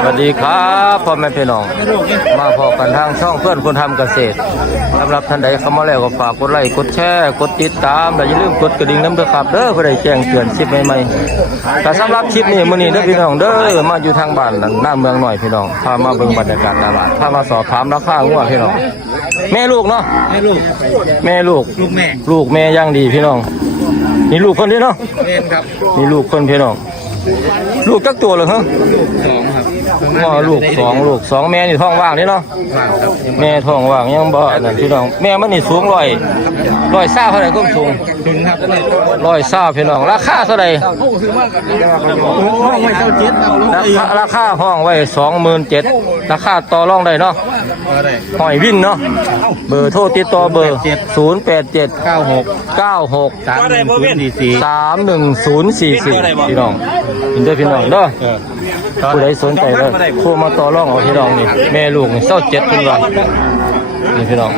สวัสดีครับพ่อแม่พี่น้อง มาพอกันทางช่องเพื่อนคนทำเกษตรสำหรับท่านใดเข้ามาแล้วก็ฝากกดไลค์กดแชร์กดติดตามและอย่าลืมกดกระดิ่งน้ำเด้อครับเด้อเพื่อได้แจ้งเตือนคลิปใหม่ๆแต่สำหรับคลิปนี้มื้อนี้เด้อพี่น้องเด้อมาอยู่ทางบ้านหน้าเมืองหน่อยพี่น้องพามาเบิ่งบรรยากาศตลาดพามาสอบถามราคางัวพี่น้องแม่ลูกเนาะให้ลูกแม่ลูกลูกแม่ลูกแม่ย่างดีพี่น้องนี่ลูกคนเดียวเนาะเล่นครับนี่ลูกคนพี่น้องลูกจักตัวเหรอฮะสอง ครับง้อลูกสองลูกสองแม่นี่ท้องว่างนี่เนาะว่างครับแม่ท้องว่างยังบ่อันนั้นพี่น้องแม่มันนี่สูงร้อยร้อยเศร้าเท่าไหร่ก็สูงดุนครับร้อยเศร้าพี่น้องราคาเท่าไหร่ห้องไม่เจ้าเจ็ดเอาลูกราคาราคาห้องไว้สองหมื่นเจ็ดราคาต่อรองได้เนาะอะไรหอยวินเนาะเบอร์โทรติดต่อเบอร์ศูนย์แปดเจ็ดเก้าหกเก้าหกสามหนึ่งศูนย์สี่สี่สามหนึ่งศูนย์สี่สี่พี่น้องยินดีพี่น้องเด้อ ผู้ใดสนใจเลยโทรมาต่อรองเอาพี่น้องนี่แม่ลูกนี่เศร้าเจ็ดขึ้นว่านี่พี่น้อง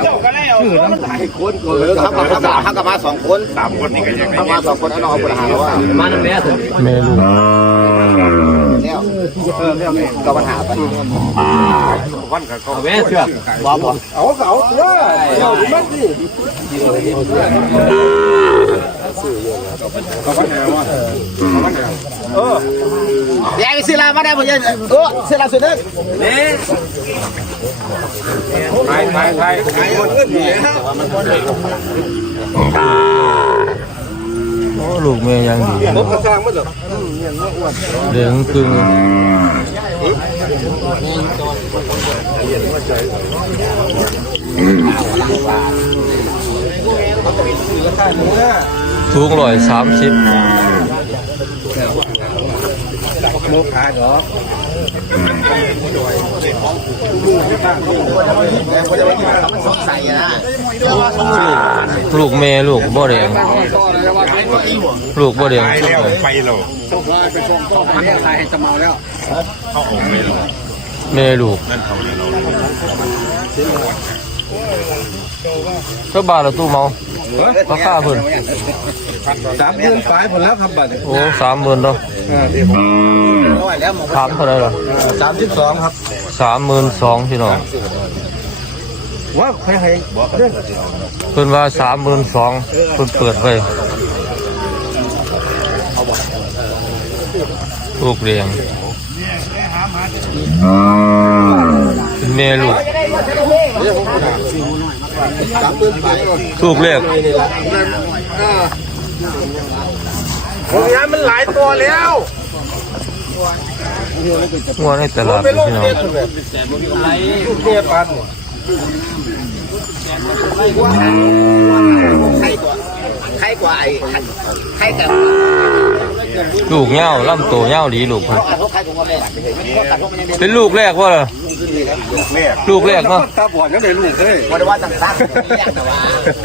ทำกับภาษาทำกับมาสองคนสามคนนี่ก็ยังทำมาสองคนเอาน้องเอาคนละหาแล้วว่ามาน้ำแม่ถึงแม่ลูกเนี่ยเออเนี่ยก็ปัญหาไปแม่เชือกบอบเอาเสาเว้ยเอาดิมันดิ ยายไปซื้อลามาได้ผมยังเออซื้อลาสุดเด้อไทยไทยไทยขายคนเงินอยู่แล้วโอ้ลูกแม่ยังดีผมก็สร้างมันเหรอเหลืองครึ่ง สูงร้อยสามสิบโมขาเหรอมันลูกแม่ลูกบ่แดงลูกบ่แดงไปแล้วไปแล้วไทยจะเมาแล้วเขาองค์เลยเรอแม่ลูก เขาเลยเหรอเท่าบาทละตู้เมาราคาเพิ่นสามเดือนปลายหมดแล้วครับบัตรโอ้สามหมื่นเนาะน้อยแล้วมองถามเท่าไหร่ล่ะสามสิบสองครับสามหมื่นสองพี่น้องว่าใครให้เรื่องเพิ่นว่าสามหมื่นสองเพิ่นเปิดไปลูกเรียงเป็นแม่ลูก ลูกเรียผมย้ายมันหลายตัวแล้วงัวในตลาดพี่น้องเมียปันใครกว่าไอ้ใครกับ ลูกเงาล่ำโตเงาดีลูกเพิ่นกระทบใครของมันเลยกระทบมันยังเป็นลูกแรกว่าล่ะลูกแรกเนาะตาบอดก็ได้ลูกเลยบริวารต่างๆนี่แหละแต่ว่า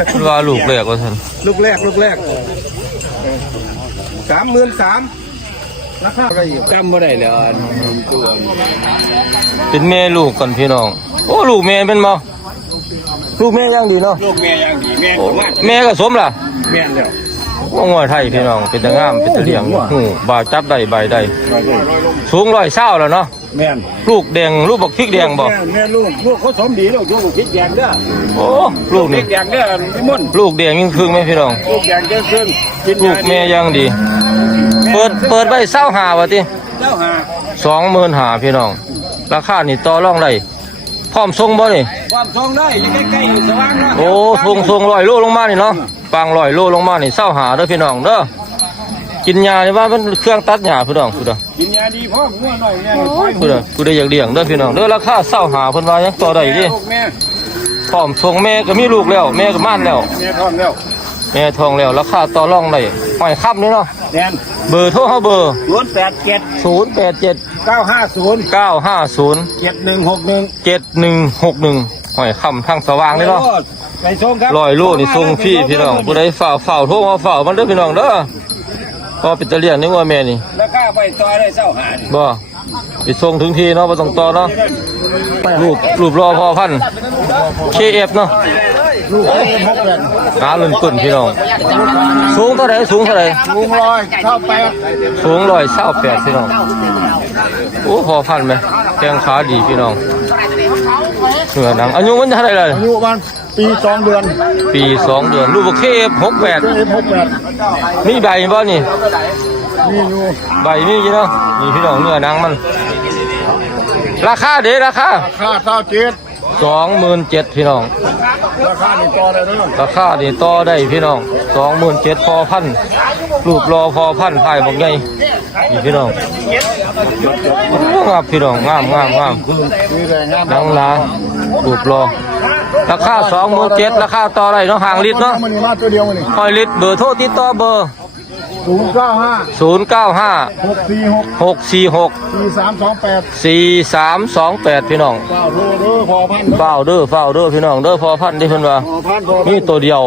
เพิ่นว่าลูกแรกว่าท่านลูกแรกลูกแรกสามหมื่นสามราคาอะไรอยู่จำไม่ได้แล้วตัวเป็นแม่ลูกกันพี่น้อง โอ้ลูกแม่เป็นบ่ลูกแม่ย่างดีเนาะลูกแม่ยังดีแม่โอ้แม่ก็สมล่ะแม่นแล้ว ว่างัวไทยพี่น้องเป็นตะงามเป็นตะเลียงหูบาจับได้ใบได้สูงร้อยเศร้าแล้วเนาะแม่นลูกแดงลูกบักพริกแดงบ่แม่แม่ลูกลูกเขาสมดีแลูกลูกพริกแดงเด้อโอ้ลูกพรินี่กแดงเด้อพี่มุ่นลูกแดงยิ่งครึ่งไหมพี่น้องลูกแดงเด้อขึ้นกินลูกแม่ย่างดี เปิดเปิดใบเศร้าหาวะติเจ้าหาสองหมื่นหาพี่น้อง ราคานี่ต่อรองได้พร้อมส่งบ่นี่ความทรงได้ใกล้ๆอยู่สว่างนะโอ้ทรงทรงลอยโลลงมานี่เนาะ ปังลอยโลลงมานี่เศร้าหาเด้อพี่น้องเด้อกินยานี่ว่ามันเครื่องตัดหญ้าพี่น้องพี่น้องกินยาดีพ่องัวหน่อยเนี่ยพี่น้องกูได้อยากเลี้ยงเด้อพี่น้องเด้อราคาเศร้าหาเพิ่นว่ายังต่อได้อยู่ดิลูกแม่พร้อมทงแม่ก็มีลูกแล้วแม่ก็ม่านแล้วแม่พร้อมแล้วแม่ทองแล้วราคาต่อรองได้ห้อยค่ำนี่เนาะแดนเบอร์โทรเฮาเบอร์ศูนย์แปดเจ็ด087เก้าห้าศูนย์950เจ็ดหนึ่งหกหนึ่ง7161ห้อยค่ำทางสว่างนี่เนาะ ไปชมครับลอยโลนี่ส่งฟรีพี่น้องผู้ใดฝ่าฝ่าโทรมาฝ่ามันเด้อพี่น้องเด้อพอเป็นตะเลียงนี่ว่าแม่นี่แล้วก็ไปต่อได้เศร้าหาดิบ่ไปส่งถึงที่เนาะบ่ต้องต่อเนาะรูปรูปรอพอพัน KF เนาะหาเงินปุ่นพี่น้อง สูงเท่าไหร่สูงเท่าไหร่ลุงลอยเข้าไปสูงร้อยเศร้าแปดพี่น้อง โอ้พอพันไหมแข้งขาดีพี่น้อง เนื้อหนังอายุมันเท่าไหรเลยอายุมันปีสองเดือนปีสองเดือนลูกบักเคฟหกแปดเอฟหกแปดมีใบบ่นี่นี่อยู่ใบมีกี่เนาะนี่พี่น้องเนื้อหนังมัน ราคาเด้ราคาค่าเท่าเจ็ด สองหมื่นเจ็ดพี่น้อง ราคานี่ต่อได้เด้อราคานี่ต่อได้พี่น้องสองหมื่นเจ็ดพอพันรูปรอพอพันถ่ายบอกไงนี่พี่น้องโอ้งามพี่น้องงามงามงามมีแรงงามหนังหนารูปรอราคาสองหมื่นเจ็ดราคาต่อได้เนาะห่างลิตรเนาะมันนี่มาตัวเดียวมันนี่หอยลิตรเบอร์โทรติดต่อเบอร์ ศูนย์เก้าห้าศูนย์เก้าห้าหกสี่หกหกสี่หกสี่สามสองแปดสี่สามสองแปดพี่น้องเก้าโทรเด้อพอพันเด้อเฝ้าเด้อเฝ้าเด้อพี่น้องเด้อพอพันที่เพิ่นว่าพอพันพอพันมีตัวเดียว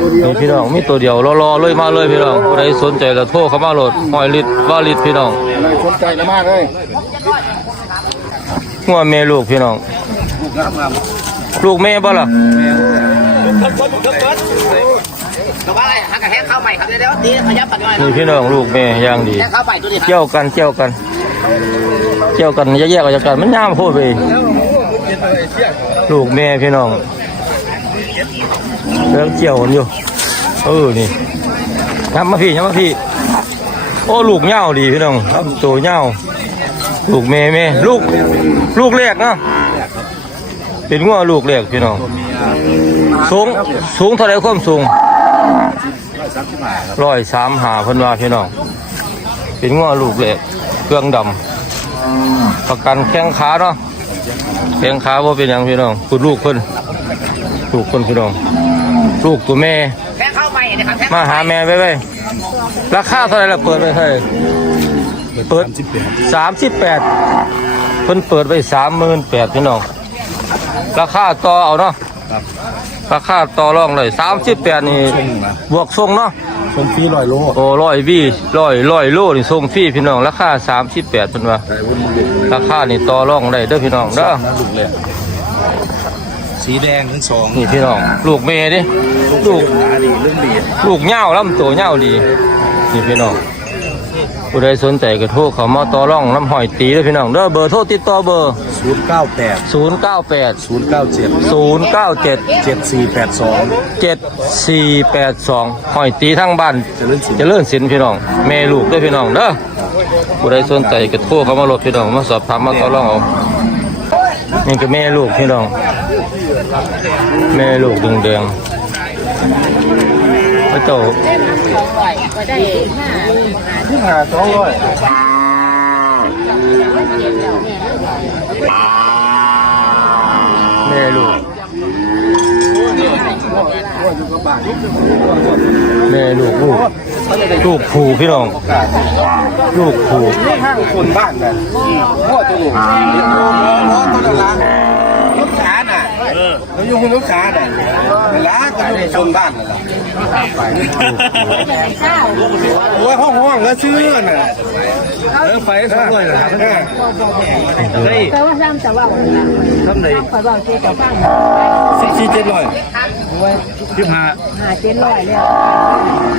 ตัวเดียวนี่พี่น้องมีตัวเดียวรอๆเลยมาเลยพี่น้องผู้ใดสนใจก็โทรเข้ามาโหลดหอยลิตรว่าลิตรพี่น้องอะไรสนใจกันมากเลยงัวแม่ลูกพี่น้องลูกแม่บ่ล่ะ แต่ว่าอะไรหากระแทก เข้าใหม่ครับเดี๋ยวเดี๋ยวขยับปัดหน่อยนี่พี่น้องลูกแม่อย่างดีแทกเข้าใหม่ตัวนี้ครับเกี่ยวกันเกี่ยวกันเกี่ยวกันแยกๆออกจากกันมันยามโพดไปอีกลูกแม่พี่น้องเรื่องเกี่ยวกันอยู่เออนี่ทำมาพี่ทำมาพี่ โอ้ลูกเหย้าดีพี่น้องครับตัวเหย้าลูกแม่แม่ลูก ลูกแรกเนาะเป็นงัวลูกแรกพี่น้องสูงสูงเท่าไรความสูง ร้อยสามหาเพิ่นว่าพี่น้องเป็นงัวลูกแรกเครื่องดำประกันแข้งขาเนาะแข้งขาว่าเป็นหยังพี่น้องคุณลูกคนลูกคนพี่น้องลูกตัวแม่แทกเข้าใหม่นะครับแทกมาหาแม่ไปไปราคาเท่าไหรล่ะเปิดไปเท่าไหร่เปิดสามสิบแปดเพิ่นเปิดไปสามหมื่นแปดพี่น้องราคาต่อเอาเนาะ ราคาต่อรองเลยสามสิบแปดนี่บวกส่งเนาะคนฟรีร้อยโลโอ้ร้อยวีร้อยร้อยโลนี่ส่งฟรีพี่น้องราคาสามสิบแปดเพิ่นว่าราคานี่ต่อรองได้เด้อพี่น้องเด้อสีแดงทั้งสองนี่พี่น้องลูกเมย์ดิลูกตาดีเรื่องดีลูกเหย้าลำตัวเหย้าดีนี่พี่น้อง ผู้ใดสนใจก็โทรเขามาต่อร่องน้ำหอยตีเลยพี่น้องเด้อเบอร์โทรติดต่อเบอร์ ศูนย์เก้าแปด0 9 8 ศูนย์เก้าเจ็ด0 9 7 เจ็ดสี่แปดสอง 7 4 8 2หอยตีทั้งบ้านจะเล่นสีเจะเลื่อนสินพี่น้องแม่ลูกด้วยพี่น้องเด้อผู้ใดสนใจก็โทรเขามาลดพี่น้องมาสอบถามมาต่อร่องเอานี่ก็แม่ลูกพี่น้อง แม่ลูกดึงแดงพระเจ้า ที่หาสองร้อยแม่ลูกแม่ลูกลูกลูกผูพี่น้อง ลูกผูข้างคนบ้านกันพ่อตัวหนึ่งพ่อตัวละลูกสาน่ะ เราอยู่กับลูกสาน่ะเวลากันในชนบ้านนั่นแหละโอ้ยห้องห้องแล้วชื่อน่ะเออไฟสักหน่อยนะแต่ว่าซ้ำแต่ว่าทำไหนคอยบอกเจ๊กับฟังสิบสี่เจ็ดร้อย ยี่ห้าหาเจ๊ร้อยแล้ว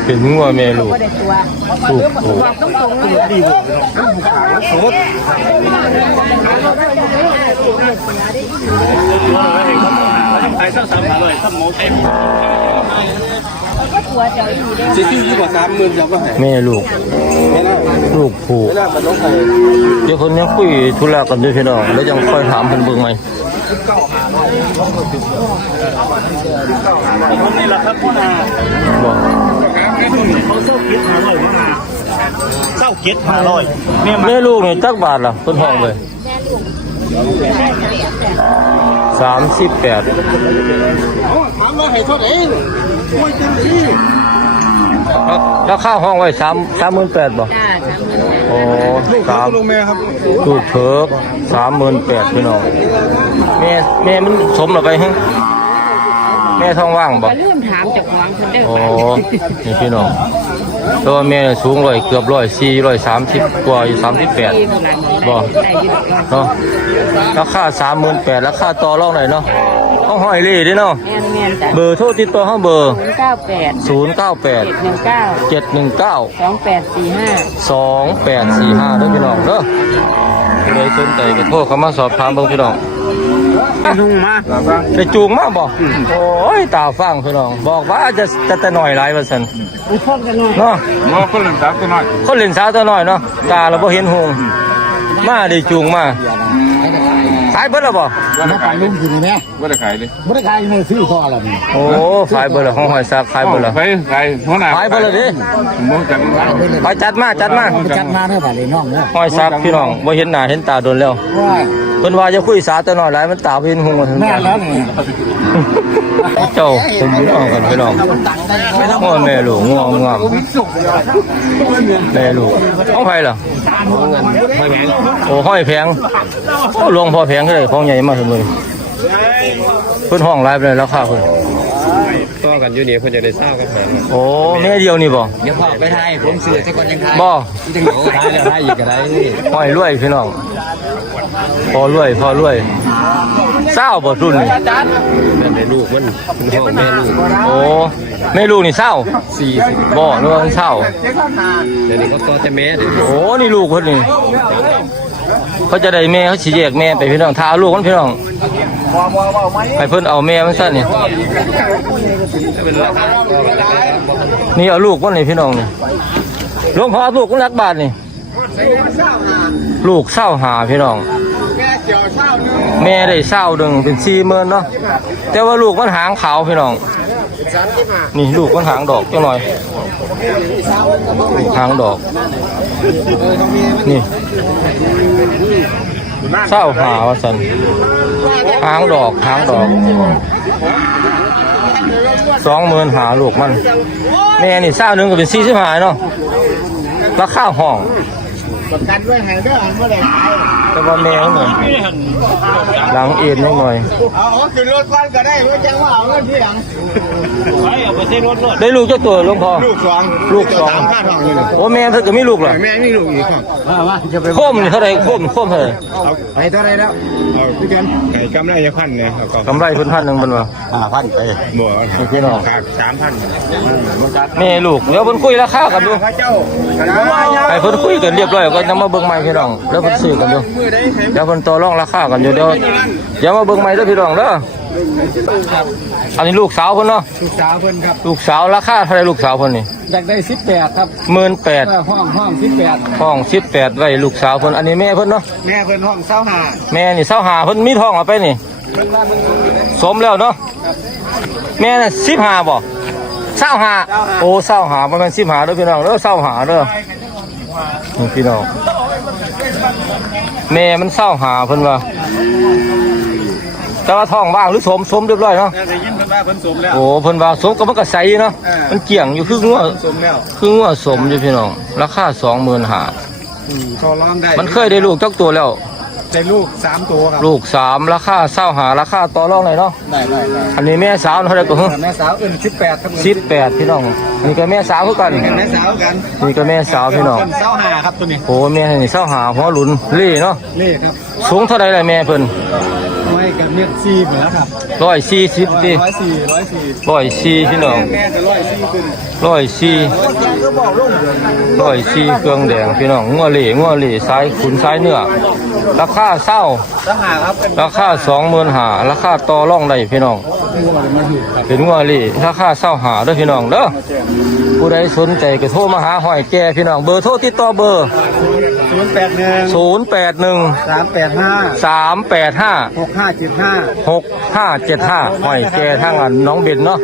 เป็นงัวแม่ลูกก็ได้ตัวลูกผูบอกต้องตรงเลยสดไอ้เจ้าสามหาเลยถ้าหมูเต็มก็ตัวเจ้าอยู่ได้สิที่ยี่กว่าสามหมื่นจะว่าไงแม่ลูกไม่น่าลูกผูไม่น่ามันต้องใครเดี๋ยวคนยังคุยธุระกันด้วยพี่น้องแล้วยังค่อยถามเพิ่นเบิ่งไหม คนนี้แหละครับที่มาบอกเขาเศร้าเกียรติหาลอยมาเศร้าเกียรติหาลอยเนี่ยแม่ลูกนี่จักบาทล่ะเพิ่นห้องเลยสามสิบแปดถามว่าให้เท่าไหร่ช่วยจังที่แล้วค่าวห้องไว้สามสามหมื่นแปดบ่จ้าสามหมื่น โอ้สามลงแม่ครับลูกเถิกสามหมื่นแปดพี่น้องแม่แม่มันสมหรือไปฮะแม่ท้องว่างบ่ก็เริ่มถามจากหวังคนเด้อโอ้นี่พี่น้องตัวแม่สูงร้อยเกือบร้อยสี่ร้อยสามสิบกว่าอยู่สามสิบแปดที่บุหลานได้ได้ยืดร้อยเนาะราคาสามหมื่นแปดราคาต่อรองหน่อยเนาะต้อง ห้อยเล่เด้เนาะแม่นแม่นจ้ะเบอร์โทรติดต่อห้าเบอร์ศูนย์เก้าแปดศูนย์เก้าแปดเจ็ดหนึ่งเก้าเจ็ดหนึ่งเก้าสองแปดสี่ห้า สองแปดสี่ห้าด้วยพี่น้องเด้อเลยสนใจก็โทรเข้ามาสอบถามเบิ่งพี่น้องนุ่งมาไปจูงมาบ่โอ้ยตาฟังพี่น้อง บอกว่าจะจะแต่น้อยหลายว่าซั่นเนาะมอคนหนึ่งสามตัวน้อยคนเล่นสาวตัวน้อยเนาะตาเราบ่เห็นหงมาได้จูงมา ขายเบิดแล้วบ่มาขายลุงกินไหมไม่ได้ขายเลยไม่ได้ขายในซื้อพ่อแล้วนี่โอ้ขายเบิดแล้วของหอยสักขายเบิดแล้วไปขายหัวหน้าขายเบิดแล้วดิมึงจังไรไปจัดมาจัดมาจัดมาเท่าไหร่น้องเนี่ยหอยสักพี่น้องบ่เห็นหน้าเห็นตาโดนแล้วว่า เพิ่นว่าจะคุยสาวตัวน้อยหลายมันตาบ่เห็นหงว่าซั่นแม่แล้วนี่เจ้าเป็นพี่น้องกันพี่น้องพ่อแม่ลูกงวงงามแม่ลูกของไผล่ะโอ้ห้อยแพงโอ้หลวงพ่อแพงก็ได้ของใหญ่มากเลยเพิ่นห้องหลายไปเลยราคาเพิ่นก็กันอยู่นี่เพิ่นจะได้ทราบกับแผงโอ้แม่เดียวนี่บ่เดี๋ยวพ่อไปไทยผมซื้อสักคนยังไงบ่จังหนูขายแล้วได้อีกก็ได้ห้อยรวยพี่น้อง พอรวยพอรวยเศร้าบ่รุ่นนี่แม่ลูกมันพ่อแม่ลูกโอ้แม่ลูกนี่เศร้าสี่บ่นึกว่ามันเศร้าเดี๋ยวนี้ก็ตัวแต่แม่เดี๋ยวโอ้นี่ลูกคนนี่เขาจะได้แม่เขาสิแยกแม่ไปพี่น้องถ้าเอาลูกคนพี่น้องให้เพิ่นเอาแม่มันซะนี่นี่เอาลูกคนนี่พี่น้องนี่หลวงพ่อเอาลูกคนรักบาทนี่ ลูกเศร้าหาพี่น้อง แม่ได้เศร้าดึงเป็นสี่หมื่นเนาะแต่ว่าลูกมันหางขาวพี่น้อง นี่ลูกมันหางดอกจังหน่อยลูกหางดอก นี่เศร้าหาว่าสันหางดอกหางดอกสองหมื่นหาลูกมันแม่นี่เศร้าหนึ่งก็เป็นสี่สิบหาเนาะราคาห้อง กันด้วยหางเด้อหันมาเลยขายแต่ว่าแม่เขาหน่อยหลังเอ็นนิดหน่อยเอาขึ้นรถก้อนก็ได้ไม่จังว่าเอาเงินที่หลังได้ลูกเจ้าตัวหลวงพ่อลูกสองลูกสองตามค่าทองนี่เลยโอ้แม่เพิ่นก็มีลูกเหรอแม่มีลูกอีกครับว่าจะไปโคมนี่เท่าไหรโคมโคมเท่าไหรเอาไปเท่าไรแล้วเอาพี่กันไก่กำไรจะพันเนี่ยครับก็กำไรเพิ่นพันหนึ่งเพิ่นว่าห้าพันไปบัวพี่น้องขาดสามพันแม่ลูกเดี๋ยวเพิ่นคุยราคากันดูพระเจ้าให้เพิ่นคุยกันเรียบร้อยก็นำมาเบิ่งใหม่พี่น้องแล้วเพิ่นซื้อกันอยู่เดี๋ยวเพิ่นต่อรองราคากันอยู่เดี๋ยวเดี๋ยวมาเบิ่งใหม่เด้อพี่น้องเด้ออันนี้ลูกสาวเพิ่นเนาะลูกสาวเพิ่นครับลูกสาวราคาเท่าไรลูกสาวเพิ่นนี่อยากได้สิบแปดครับหมื่นแปดห้องห้องสิบแปดห้องสิบแปดไว้ลูกสาวเพิ่นอันนี้แม่เพิ่นเนาะแม่เพิ่นห้องเศร้าหาแม่นี่เศร้าหาเพิ่นมีทองเอาไปนี่สมแล้วเนาะแม่น่ะสิบหาบ่เศร้าหาโอ้เศร้าหาประมาณสิบหาเด้อพี่น้องเด้อเศร้าหาเด้อ นี่พี่น้องแม่มันเศร้าหาเพิ่นว่าแต่ว่าท้องว่างหรือสมสมเรียบร้อยเนาะได้ยินเพิ่นว่าเพิ่นสมแล้ว โอ้เพิ่นว่าสมก็มันก็ใสเนาะมันเกี่ยงอยู่คืองัวสมแล้วคืองัวสมอยู่พี่น้องราคาสองหมื่นหาทอร้องได้มันเคยได้ลูกจักตัวแล้ว ได้ลูกสามตัวครับลูกสามราคาเศร้าหาราคาต่อรองไหนอยเนาะได้ได้ได้อันนี้แม่สาวเท่าไหรก็แม่สาวอื่นสิบแปดครับสิบแปดพี่น้องอันนี้ก็แม่สาวคือกันแม่สาวกันนี่ก็แม่สาวพี่น้องเศร้าหาครับตัวนี้โอ้แม่นี่เศร้าหาหัวหลุนเล่เนาะเล่ครับสูงเท่าไรเลยแม่เพิ่นไว้กับ เมียซีเหมือนครับร้อยสี่สิบดิร้อยสี่ร้อยสี่ร้อยสี่พี่น้องแม่จะร้อยสี่ขึ้นร้อยสี่ร้อยสี่เครื่องแดงพี่น้องงัวเหล่งัวเหล่สายขุนสายเนื้อราคาเศร้าเศร้าหาครับเป็นราคาสองหมื่นหาราคาต่อรองได้พี่น้องเป็นงัวเหล่ราคาเศร้าหาเด้อพี่น้องเด้อ ผู้ใดสนใจก็โทรมาหาหอยแก่พี่น้องเบอร์โทรติดต่อเบอร์ ศูนย์แปดหนึ่งศูนย์แปดหนึ่งสามแปดห้าสามแปดห้าหกห้าเจ็ดห้าหกห้าเจ็ดห้าหอยแก่ทางอันน้องเบนเนาะ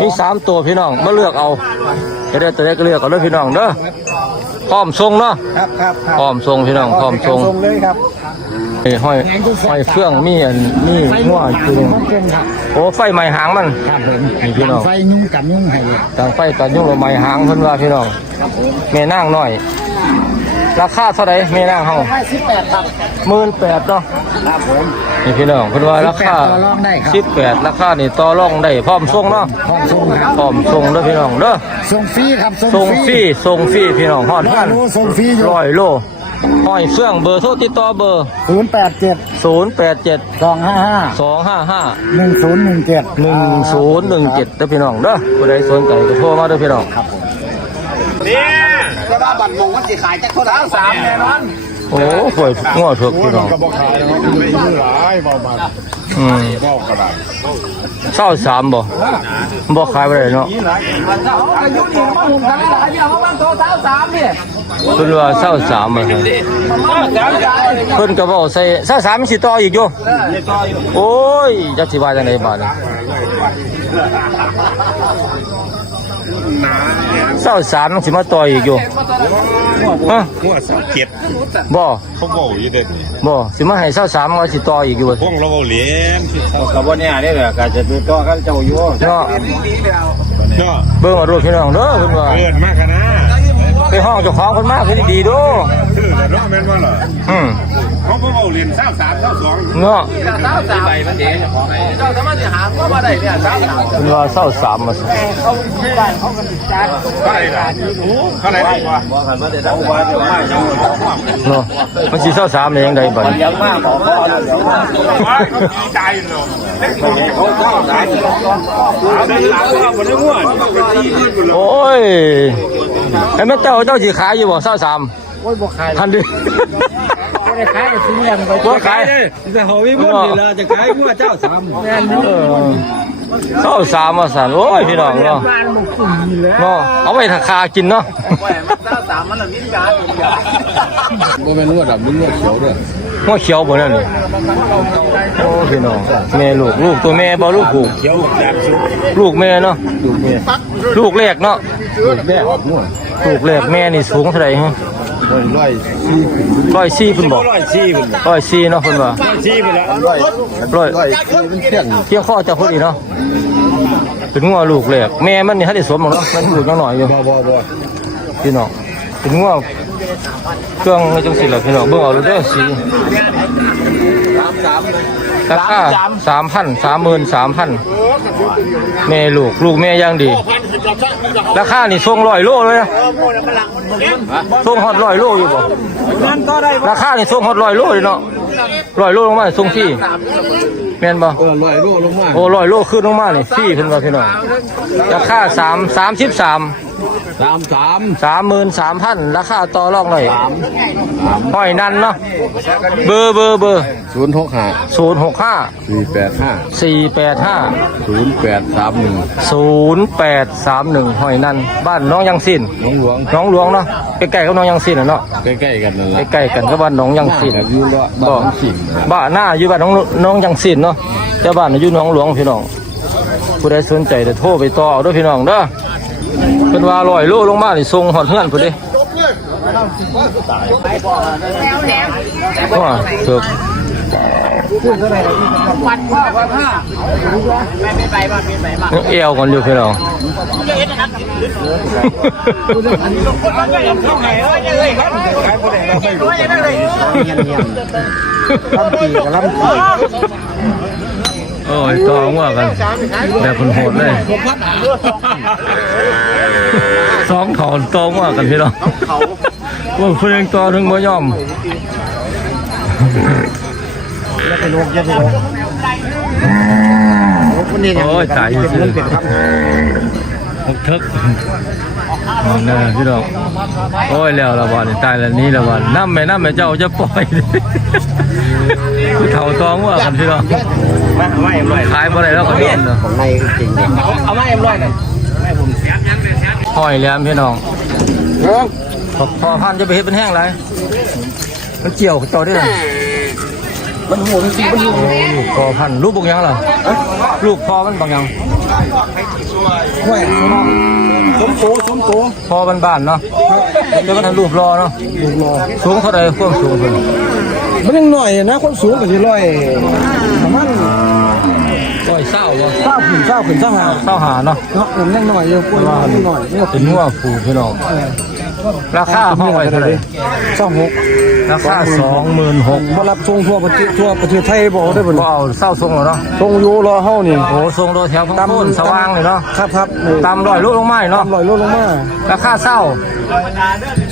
มีสามตัวพี่น้องมาเลือกเอาจะได้ตัวได้ก็เลือกเอาเลยพี่น้องเด้อพร้อมทรงเนาะครับครับครับพร้อมทรงพี่น้องพร้อมทรง ส่งเลยครับ เอ้ยห้อยห้อยเฟื่องมีอันมีงัวคือเป็นครับโอ้ไฟไหม้หางมันครับผมนี่พี่น้องไฟยุ่งกับยุ่งให้ต่างไฟกันยุ่งละไหม้หางเพิ่นว่าพี่น้องแม่นางน้อย ราคาเท่าไหร่แม่นางเฮาไฟสิบแปดครับหมื่นแปดเนาะครับผมนี่พี่น้องเพิ่นว่าราคา18ต่อรองได้ครับสิบแปดราคานี่ต่อรองได้พร้อมส่งเนาะพร้อมส่งครับพร้อมส่งเด้อพี่น้องเด้อส่งฟรีครับส่งฟรีส่งฟรีพี่น้องฮอดร้อพัยนโลส่งฟรีอยู่ร้อยโล ห้อยเฟื่องเบอร์โทรติดต่อเบอร์ ศูนย์แปดเจ็ดศูนย์แปดเจ็ดสองห้าห้าสองห้าห้าหนึ่งศูนย์หนึ่งเจ็ดหนึ่งศูนย์หนึ่งเจ็ดเด้อพี่น้องเด้อผู้ใดสนใจก็โทรมาเด้อพี่น้องก็ว่าบัตรมงมันสิขายจากเท่าไหร่สามแน่นอน โโอ้ป่วยง้อถูกพี่น้องก็บอกขายแล้วมือหลายเบามาอืมบอกกระไรเศร้าสามบ่บ่ขายไปเลยเนาะอายุนี่มาหุ่นกันหลายอย่างเพราะมันโตสาวสามเนี่ยเพิ่นว่าเศร้าสามอะครับเพิ่นก็บอกใส่เศร้าสามมันสิต่ออีกอยู่โอ้ยจักสิว่าจังไดบาดนี้เศร้าสามมันสิมาต่ออีกอยู่ฮะหัวสามเจ็ด บ่เขาบอกอยู่เด็ดบ่สิมาให้เศร้าสามว่าสิต่ออีกอยู่เว้ยพวกเราเหรียญกับวันนี้นี่แหละก็จะดูต่อกันเจ้าอยู่เนาะเนาะเบิ่งเอารูปพี่น้องเด้อเพิ่นว่าเกินมากกันนะ ไปห้องเจ้าของเพิ่นมาคือดีๆเด้อชื่อแต่น้องแม่นว่าเหรออืมเขาก็บอกเหรียญสามสามสามสองเนาะสาวสามมันเองเจ้าสามารถจะหาก็มาได้เนี่ยสาวสามเพิ่นว่าเศร้าสามมาสิเท่าไหร่ล่ะเท่าไหร่ดีกว่าเนาะมันสิเศร้าสามได้ยังไงบัดนี้ยังมากขอพ่อแล้วเดี๋ยวมาว่าเขาดีใจเนาะเขาก็ได้โอ้ย ไอ้แม่เจ้าเจ้าสิขายอยู่บ่เศร้าสามโอ้ยบ่ขายทันดิบ่ได้ขายก็ซื้อยังไปบ่ขายแต่เขาวิบุญนี่ล่ะจะขายงัวเจ้าสามแม่นเออเศร้าสามมาสั่นโอ้ยพี่น้องเนาะเนาะเอาไว้ถ้าคากินเนาะสาวสามมันวิญญาณวิญญาณบ่แม่นว่าดำมึงว่าเขียวเด้อหัวเขียวบ่นั่นนี่โอ้พี่น้องแม่ลูกลูกตัวแม่บ่ลูกผูกเขียวแบบสุดลูกแม่เนาะลูกแรกเนาะแม่มั่ วลูกแรกแม่นี่สูงเท่าไหร่ฮะร้อยสี่ร้อยสี่เพิ่นบอกร้อยสี่เป็นร้อยสี่เนาะเพิ่นว่าสี่เป็นละร้อยร้อยสี่เป็นเที่ยงเที่ยงข้อเจ้าพุ่นอีเนาะเป็นงัวลูกแรกแม่มันนี่ให้ได้สมหรอกเนาะมันลูกยังหน่อยอยู่บ่บ่บ่พี่น้องเป็นงัวเครื่องจังสิล่ะพี่น้องเบิ่งเอาเด้อสี ราคาสามพันสามหมื่นสามพันแม่ลูกลูกแม่ย่างดี ราคานี่ส่งร้อยโลเลยนะส่งฮอดร้อยโลอยู่บ่ราคานี่ส่งฮอดร้อยโลเลยเนาะร้อยโลลงมาส่งฟรีแม่นบ่เออร้อยโลลงมาโอ้ร้อยโลขึ้นลงมานี่ฟรีเพิ่นว่าพี่น้องราคาสามสามสิบสามสามสามสามหมื่นสามพันราคาต่อรองหน่อยห้อยนั่นเนาะเบอร์เบอร์เบอร์ศูนย์หกห้าศูนย์หกห้าสี่แปดห้าสี่แปดห้าศูนย์แปดสามหนึ่งศูนย์แปดสามหนึ่งห้อยนั่นบ้านน้องยังสินน้องหลวงน้องหลวงเนาะใกล้ๆกับน้องยังสินน่ะเนาะใกล้ๆกันนั่นแหละใกล้ๆกันกับบ้านน้องยังสินอยู่ละบ้านสิ่งบ้านหน้าอยู่บ้านน้องน้องยังสินเนาะแต่บ้านน่ะอยู่น้องหลวงพี่น้องผู้ใดสนใจเดี๋ยวโทรไปต่อเอาเด้วยพี่น้องเด้อ เป็นว่าลอยโลลงมานี่ส่งหอดเฮือนผู้ใดว่าเถิกวันพ่อวันห้าไม่ไม่ไปบ้านไม่ไปบ้านยังเอวกันอยู่พี่น้องโอ้ยต่อว่ากันแบบคนโหดเลย สองถอนต่อว่ากันพี่น้องว่าเพื่อนต่อถึงบ่ยอมโอ้ยตายอยู่สิหกทึกนั่นนะพี่น้องโอ้ยแล้วละวันตายแล้วนี้ละวันน้ำแม่น้ำแม่เจ้าจะปล่อยผู้เฒ่าตองว่ากันพี่น้องมาไม่เอ็มร้อยขายบ่ได้แล้วก็โดนเนาะในจริงเอามาเอ็มร้อยหน่อย ห้อยแหลมพี่น้องพอพอพันจะไปเฮ็ดเป็นแห้งไรมันเกี่ยวกับเจ้าด้วยมันหูจริงมันหูลูกพอพันลูกบางยังล่ะลูกพอมันบางยังห้วยสมโตสมโตพอบ้านๆเนาะเดี๋ยวมันรูปรอเนาะลูกรอสูงเท่าใดความสูงเพิ่นมันยังหน่อยนะคนสูงก็สิร้อยประมาณร้อย เศร้าบ่เศร้าขึ้นเศร้าขึ้นเศร้าหาเศร้าหาเนาะเนาะผมยังหน่อยอยู่คนยังหน่อยเนี่ยเป็นงัวผูพี่น้องราคาห้องไว้เท่าไหร่เศร้าหกราคาสองหมื่นหกมารับส่งทั่วประเทศทั่วประเทศไทยบอกได้บ่ก็เอาเศร้าทรงแล้วเนาะส่งอยู่รอเฮานี่โอ้ทรงโดแถวพังโคนสว่างเลยเนาะครับครับตามร้อยลูกลงมาเนาะตามลอยลดลงมาราคาเศร้า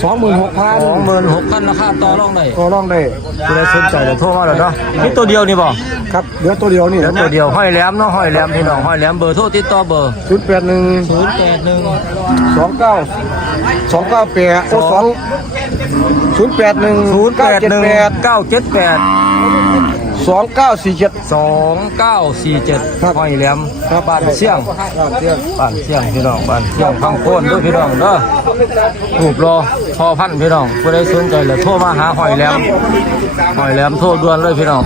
สองหมื่นหกพันสองหมื่นหกพันราคาต่อรองได้ก็ร้องได้ผู้ใดสนใจเดี๋ยวโทรมาเลยเนาะนี่ตัวเดียวนี่บ่ครับเหลือตัวเดียวนี่เดี๋ยวตัวเดียวห้อยแหลมเนาะห้อยแหลมพี่น้องห้อยแหลมเบอร์โทรติดต่อเบอร์ศูนย์แปดหนึ่งศูนย์แปดหนึ่งสองเก้าสองเก้าแปดโอ้สอง ศูนย์แปดหนึ่งศูนย์แปดหนึ่งเก้าเจ็ดแปดสองเก้าสี่เจ็ดสองเก้าสี่เจ็ดหอยแหลมบ้านเสี่ยงบ้านเสี่ยงพี่น้องบ้านเสี่ยงพังโคนด้วยพี่น้องเด้อถูกรอพอพันพี่น้องผู้ใดสนใจเลยโทรมาหาหอยแหลมหอยแหลมโทรด่วนเลยพี่น้อง